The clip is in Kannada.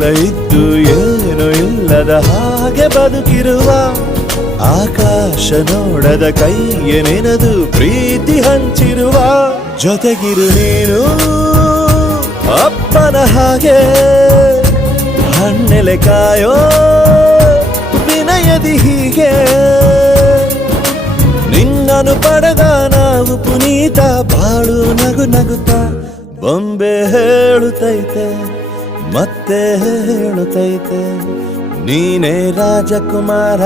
ಎಲ್ಲ ಇದ್ದು ಏನು ಇಲ್ಲದ ಹಾಗೆ ಬದುಕಿರುವ ಆಕಾಶ ನೋಡದ ಕೈಯೇ ನೆನೆದು ಪ್ರೀತಿ ಹಂಚಿರುವ ಜೊತೆಗಿರು ನೀನು ಅಪ್ಪನ ಹಾಗೆ ಹಣ್ಣೆಲೆ ಕಾಯೋ ವಿನಯದಿ ಹೀಗೆ ನಿನ್ನನು ಪಡೆದ ನಾವು ಪುನೀತ ಬಾಳು ನಗು ನಗುತ್ತಾ ಬೊಂಬೆ ಹೇಳುತ್ತೈತೆ ಮತ್ತೆ ಹೇಳುತ್ತೈತೆ ನೀನೇ ರಾಜಕುಮಾರ.